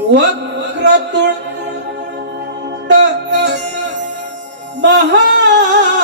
वक्रतुंड. महा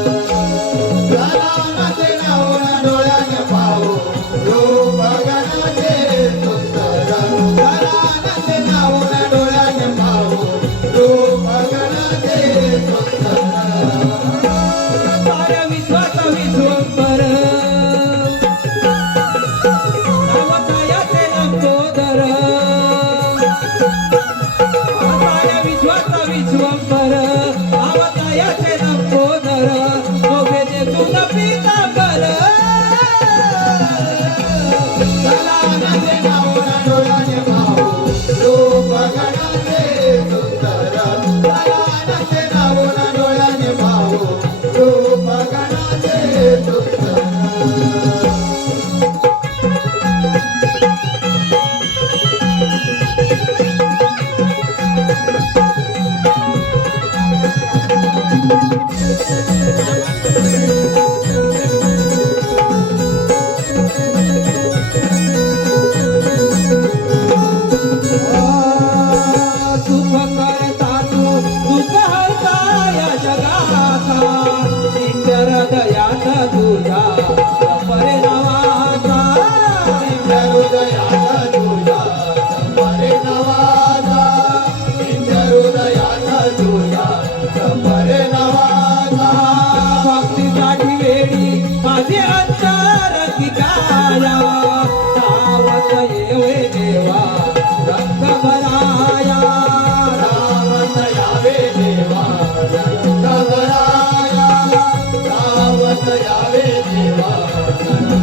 આવે દેવા.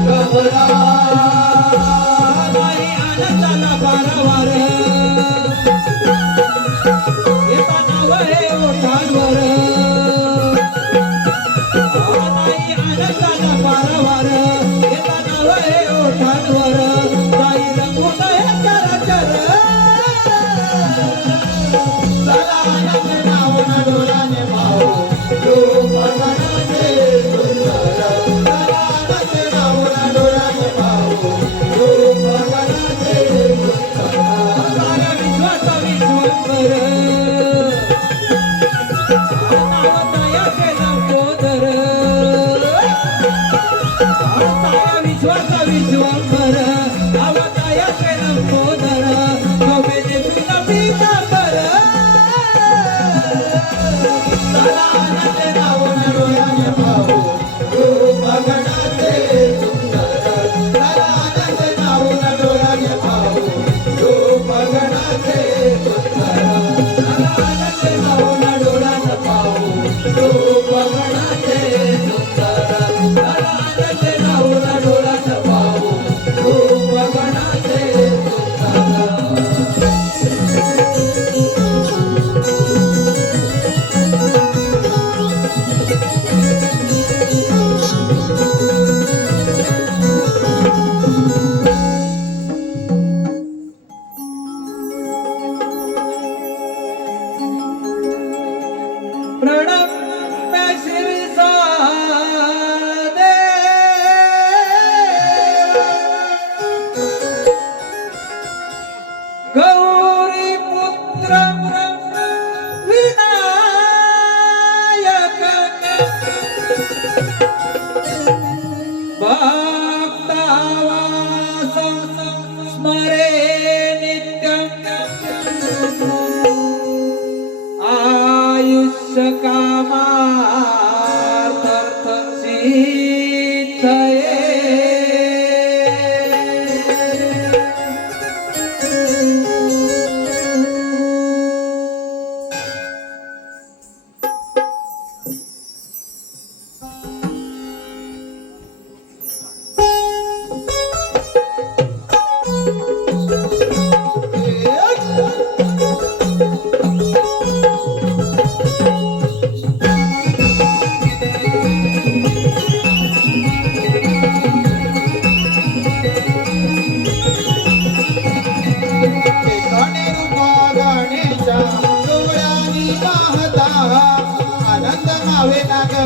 ગભરા विश्वाचा विश्वास